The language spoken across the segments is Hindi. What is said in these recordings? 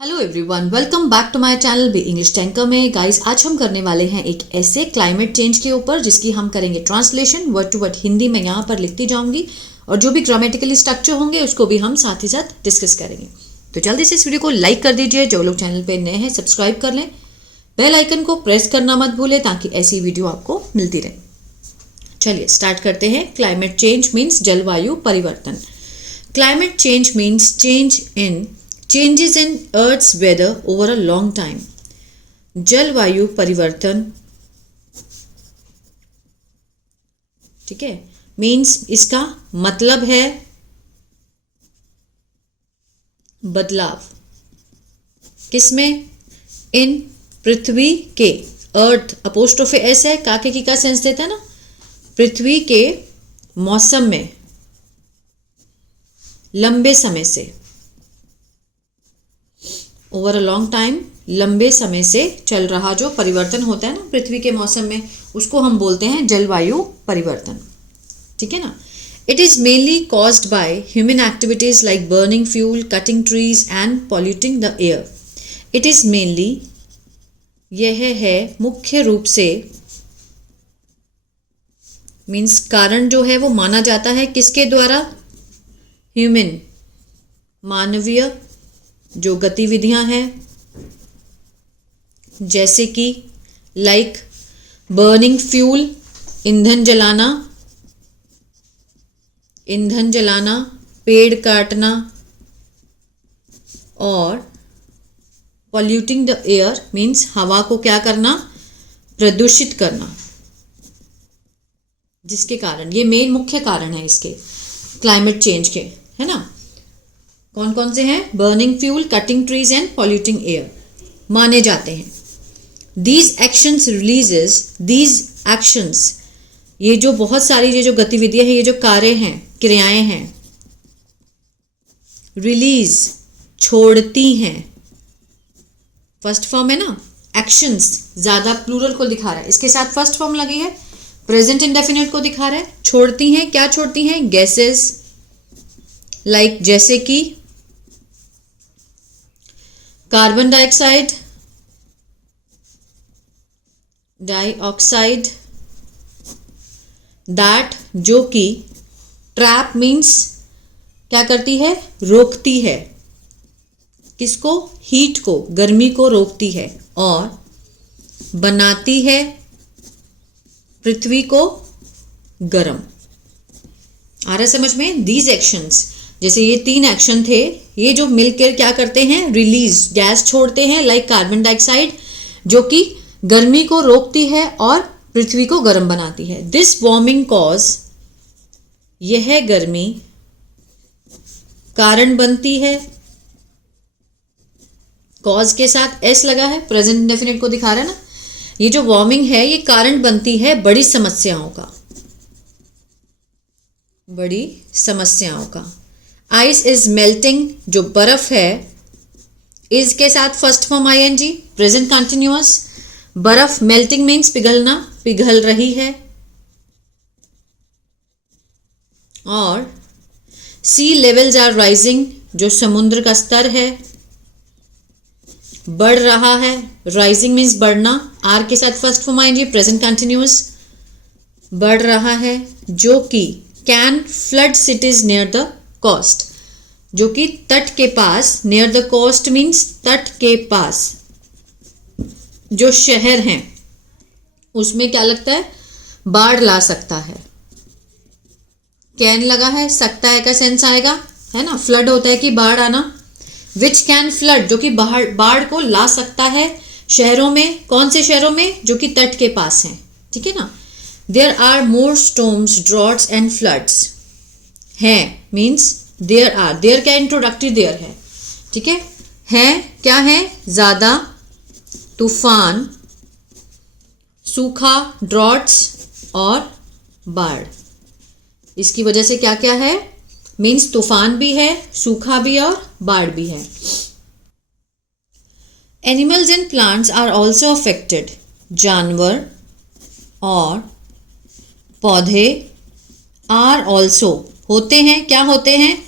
Hello everyone, welcome back to my channel B English tanker में। गाइस, आज हम करने वाले हैं एक ऐसे क्लाइमेट चेंज के ऊपर जिसकी हम करेंगे translation word to word. Hindi में यहाँ पर लिखती जाऊंगी और जो भी ग्रामेटिकली स्ट्रक्चर होंगे उसको भी हम साथ ही साथ डिस्कस करेंगे। तो जल्दी से इस वीडियो को लाइक कर दीजिए, जो लोग चैनल पर नए हैं सब्सक्राइब कर लें, बेल आइकन को प्रेस करना मत भूलें ताकि ऐसी वीडियो आपको मिलती रहे। चलिए स्टार्ट करते हैं। क्लाइमेट चेंज मीन्स जलवायु परिवर्तन। Climate change means changes in Earth's weather over a long time. जलवायु परिवर्तन, ठीक है, मीन्स इसका मतलब है बदलाव। किसमें? इन पृथ्वी के, अर्थ अपोस्ट्रोफे एस है, काके की का सेंस देता है ना, पृथ्वी के मौसम में लंबे समय से, ओवर अ लॉन्ग टाइम, लंबे समय से चल रहा जो परिवर्तन होता है ना पृथ्वी के मौसम में, उसको हम बोलते हैं जलवायु परिवर्तन। ठीक है ना। It is mainly caused by human activities like burning fuel, cutting trees and polluting the air. It is mainly, यह है मुख्य रूप से, मीन्स कारण जो है वो माना जाता है किसके द्वारा? ह्यूमन, मानवीय जो गतिविधियां हैं, जैसे कि लाइक बर्निंग फ्यूल, ईंधन जलाना, पेड़ काटना, और पॉल्यूटिंग द एयर मीन्स हवा को क्या करना? प्रदूषित करना, जिसके कारण, ये मेन मुख्य कारण है इसके क्लाइमेट चेंज के, है ना। कौन कौन से हैं? Burning fuel, cutting trees and polluting air माने जाते हैं। दीज एक्शंस, ये जो बहुत सारी ये जो गतिविधियां हैं, ये जो कार्य हैं, क्रियाएं हैं, रिलीज, छोड़ती हैं। फर्स्ट फॉर्म है ना, एक्शंस, ज्यादा प्लूरल को दिखा रहा है, इसके साथ फर्स्ट फॉर्म लगी है, प्रेजेंट इंडेफिनिट को दिखा रहा है। छोड़ती हैं, क्या छोड़ती हैं? गैसेस, लाइक जैसे कि कार्बन डाइऑक्साइड, दैट, जो कि, ट्रैप मीन्स क्या करती है? रोकती है। किसको? हीट को, गर्मी को रोकती है, और बनाती है पृथ्वी को गर्म। आ रहा समझ में? दीज एक्शंस, जैसे ये तीन एक्शन थे, ये जो मिलकर क्या करते हैं? रिलीज, गैस छोड़ते हैं, लाइक कार्बन डाइऑक्साइड, जो कि गर्मी को रोकती है और पृथ्वी को गर्म बनाती है। दिस वार्मिंग कॉज, यह गर्मी कारण बनती है, कॉज के साथ एस लगा है, प्रेजेंट इंडेफिनिट को दिखा रहा है ना। ये जो वार्मिंग है ये कारण बनती है बड़ी समस्याओं का। आइस इज मेल्टिंग, जो बर्फ है, इज के साथ first form ING, present continuous. बर्फ, मेल्टिंग मीन्स पिघलना, पिघल रही है। और सी लेवल्स आर राइजिंग, जो समुद्र का स्तर है बढ़ रहा है। राइजिंग मीन्स बढ़ना, आर के साथ first form ING, present continuous, बढ़ रहा है, जो कि can flood cities near the coast, जो कि तट के पास, नियर द कोस्ट मीन्स तट के पास जो शहर हैं उसमें क्या लगता है? बाढ़ ला सकता है। कैन लगा है, सकता है का सेंस आएगा, है ना। फ्लड होता है कि बाढ़ आना, विच कैन फ्लड, जो कि बाढ़ को ला सकता है शहरों में। कौन से शहरों में? जो कि तट के पास हैं, ठीक है ना। There are more storms, droughts and floods, हैं मीन्स देयर आर, देयर क्या इंट्रोडक्टरी देयर है, ठीक है क्या है? ज्यादा, तूफान, सूखा, ड्रॉट्स और बाढ़। इसकी वजह से क्या क्या है? मीन्स तूफान भी है, सूखा भी और बाढ़ भी है। Animals and plants are also affected, जानवर और पौधे आर ऑल्सो, होते हैं, क्या होते हैं?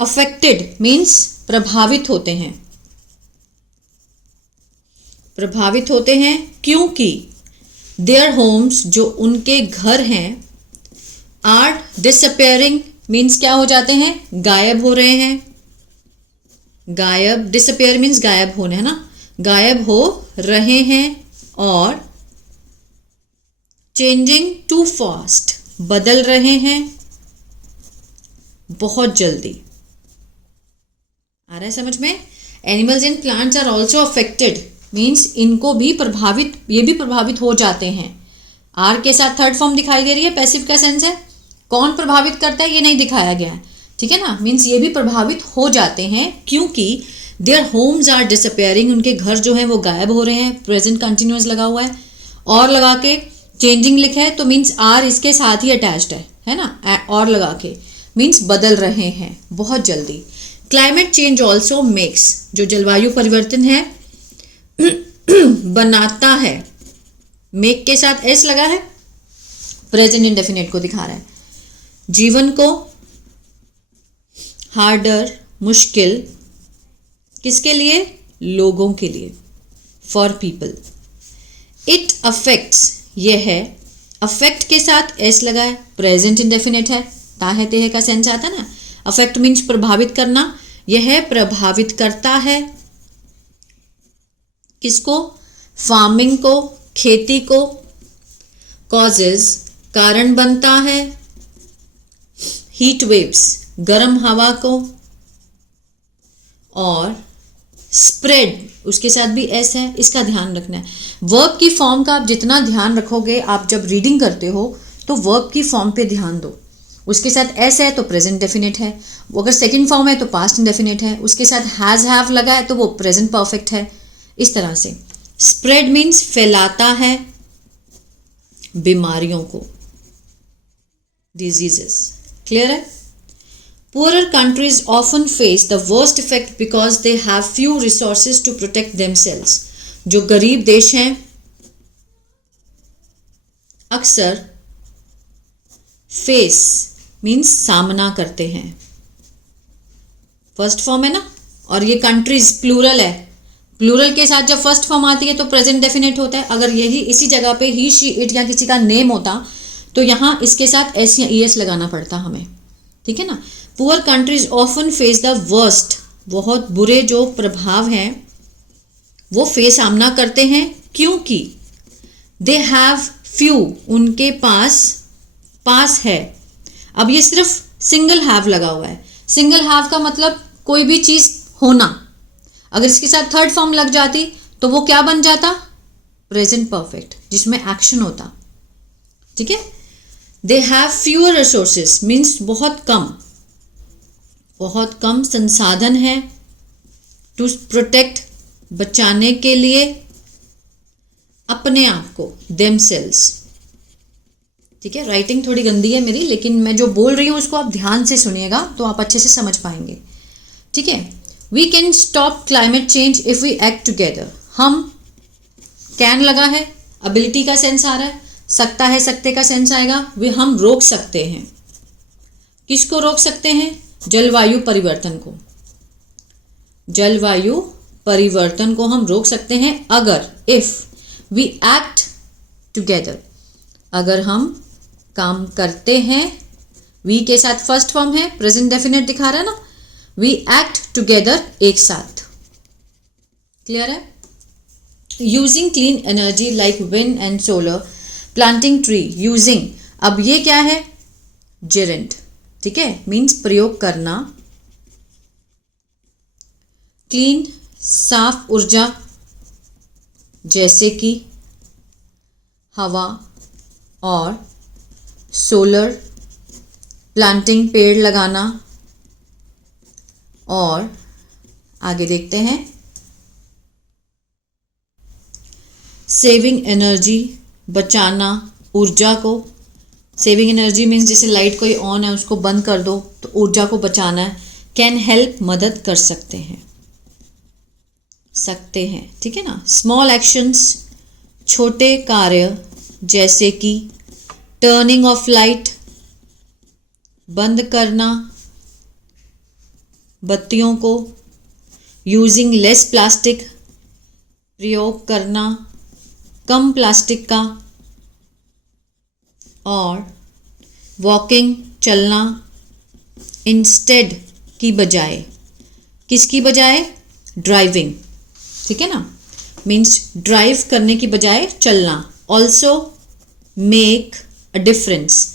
अफेक्टेड मीन्स प्रभावित होते हैं, प्रभावित होते हैं क्योंकि देयर होम्स, जो उनके घर हैं, आर डिसअपेयरिंग मीन्स क्या हो जाते हैं, गायब हो रहे हैं। गायब, डिसअपेयर मीन्स गायब होने, है ना, गायब हो रहे हैं। और चेंजिंग टू फास्ट, बदल रहे हैं बहुत जल्दी। आ रहा है समझ में? Animals and plants are also affected means इनको भी प्रभावित, ये भी प्रभावित हो जाते हैं। आर के साथ थर्ड फॉर्म दिखाई दे रही है, पैसिव का सेंस है। कौन प्रभावित करता है ये नहीं दिखाया गया है, ठीक है ना, मीन्स ये भी प्रभावित हो जाते हैं क्योंकि देयर होम्स आर डिसअपेयरिंग, उनके घर जो हैं वो गायब हो रहे हैं। प्रेजेंट कंटिन्यूअस लगा हुआ है और लगा के चेंजिंग लिखा है तो मीन्स आर इसके साथ ही अटैच्ड है ना, और लगा के मीन्स बदल रहे हैं बहुत जल्दी। क्लाइमेट चेंज ऑल्सो मेक्स, जो जलवायु परिवर्तन है बनाता है, मेक के साथ एस लगा है, प्रेजेंट इंडेफिनिट को दिखा रहा है, जीवन को हार्डर, मुश्किल, किसके लिए, लोगों के लिए, फॉर पीपल। इट अफेक्ट्स, ये है, अफेक्ट के साथ एस लगा है, प्रेजेंट इंडेफिनिट है, ताहे तेहे का सेंस आता है ना। अफेक्ट मीन्स प्रभावित करना, यह प्रभावित करता है किसको, फार्मिंग को, खेती को। कॉजेज, कारण बनता है, हीट वेव्स, गर्म हवा को, और स्प्रेड, उसके साथ भी एस है, इसका ध्यान रखना है। वर्ब की फॉर्म का आप जितना ध्यान रखोगे, आप जब रीडिंग करते हो तो वर्ब की फॉर्म पे ध्यान दो। उसके साथ एस है तो प्रेजेंट डेफिनेट है, वो अगर सेकंड फॉर्म है तो पास्ट इंडेफिनेट है, उसके साथ हैज हैव लगा है तो वो प्रेजेंट परफेक्ट है। इस तरह से स्प्रेड मीन्स फैलाता है बीमारियों को, डिजीजेस। क्लियर है? Poorer countries often face the worst effect because they have few resources to protect themselves. जो गरीब देश हैं अक्सर फेस मीन्स सामना करते हैं, फर्स्ट फॉर्म है ना, और ये कंट्रीज प्लूरल है। प्लूरल के साथ जब फर्स्ट फॉर्म आती है तो प्रेजेंट डेफिनेट होता है। अगर यही इसी जगह पे ही, शी, इट या किसी का नेम होता तो यहाँ इसके साथ एस या ई एस लगाना पड़ता हमें, ठीक है ना। Poor countries often face the worst, बहुत बुरे जो प्रभाव हैं वो फेस सामना करते हैं क्योंकि दे हैव फ्यू, उनके पास है। अब ये सिर्फ सिंगल हैव लगा हुआ है। सिंगल हैव का मतलब कोई भी चीज होना, अगर इसके साथ थर्ड फॉर्म लग जाती तो वो क्या बन जाता, प्रेजेंट परफेक्ट, जिसमें एक्शन होता, ठीक है। They have fewer resources means बहुत कम संसाधन है, टू प्रोटेक्ट, बचाने के लिए, अपने आप को, देमसेल्स, ठीक है। राइटिंग थोड़ी गंदी है मेरी, लेकिन मैं जो बोल रही हूँ उसको आप ध्यान से सुनिएगा तो आप अच्छे से समझ पाएंगे, ठीक है। We can stop climate change if we act together, हम, कैन लगा है, एबिलिटी का सेंस आ रहा है, सकता है, सकते का सेंस आएगा, वे हम रोक सकते हैं। किसको रोक सकते हैं, जलवायु परिवर्तन को। जलवायु परिवर्तन को हम रोक सकते हैं अगर, इफ वी एक्ट टुगेदर, अगर हम काम करते हैं। वी के साथ फर्स्ट फॉर्म है, प्रेजेंट डेफिनेट दिखा रहा है ना, वी एक्ट टुगेदर, एक साथ। क्लियर है? Using clean energy like wind and solar, planting tree, using, अब ये क्या है, जेरेंट, ठीक है, मीन्स प्रयोग करना। क्लीन, साफ ऊर्जा, जैसे कि हवा, और सोलर, प्लांटिंग, पेड़ लगाना, और आगे देखते हैं सेविंग एनर्जी, बचाना ऊर्जा को। सेविंग एनर्जी मीन्स जैसे लाइट कोई ऑन है उसको बंद कर दो तो ऊर्जा को बचाना है। कैन हेल्प, मदद कर सकते हैं, ठीक है ना। स्मॉल एक्शंस, छोटे कार्य, जैसे कि टर्निंग ऑफ लाइट, बंद करना बत्तियों को। यूजिंग लेस प्लास्टिक, प्रयोग करना, कम प्लास्टिक का, और वॉकिंग चलना, इंस्टेड की बजाय, किसकी बजाय? ड्राइविंग, ठीक है ना, मीन्स ड्राइव करने की बजाय चलना। Also make a difference,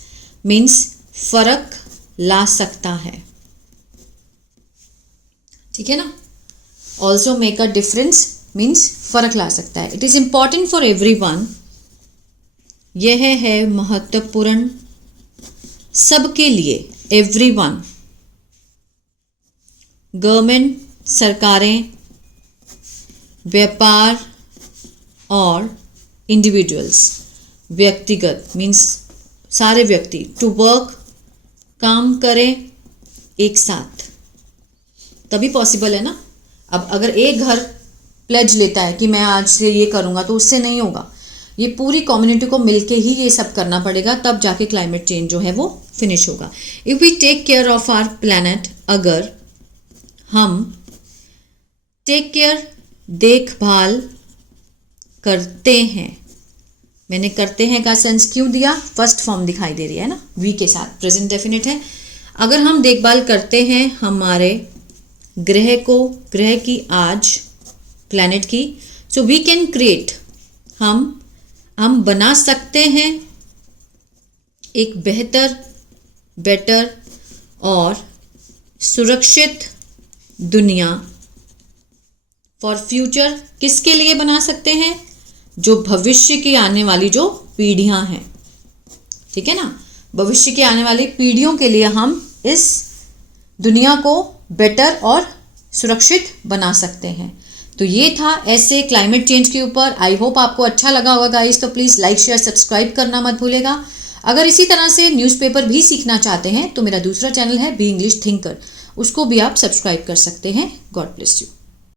means फर्क ला सकता है, ठीक है ना। Also make a difference means फर्क ला सकता है। It is important for everyone, यह है महत्वपूर्ण सबके लिए, एवरीवन। गवर्नमेंट सरकारें, व्यापार और इंडिविजुअल्स व्यक्तिगत, मीन्स सारे व्यक्ति, टू वर्क काम करें एक साथ, तभी पॉसिबल है ना। अब अगर एक घर प्लेज लेता है कि मैं आज से ये करूँगा, तो उससे नहीं होगा, ये पूरी कम्युनिटी को मिलके ही ये सब करना पड़ेगा, तब जाके क्लाइमेट चेंज जो है वो फिनिश होगा। If we take care of our planet, अगर हम टेक केयर देखभाल करते हैं, मैंने करते हैं का सेंस क्यों दिया? फर्स्ट फॉर्म दिखाई दे रही है ना, वी के साथ, प्रेजेंट डेफिनेट है। अगर हम देखभाल करते हैं हमारे ग्रह को, ग्रह की आज, प्लैनेट की, सो वी कैन क्रिएट, हम बना सकते हैं एक बेहतर, बेटर और सुरक्षित दुनिया फॉर फ्यूचर। किसके लिए बना सकते हैं? जो भविष्य की आने वाली जो पीढ़ियां हैं, ठीक है ना, भविष्य की आने वाली पीढ़ियों के लिए हम इस दुनिया को बेटर और सुरक्षित बना सकते हैं। तो ये था ऐसे क्लाइमेट चेंज के ऊपर। आई होप आपको अच्छा लगा होगा गाइस, तो प्लीज़ लाइक शेयर सब्सक्राइब करना मत भूलेगा। अगर इसी तरह से न्यूज़पेपर भी सीखना चाहते हैं तो मेरा दूसरा चैनल है बी इंग्लिश थिंकर, उसको भी आप सब्सक्राइब कर सकते हैं। God bless you.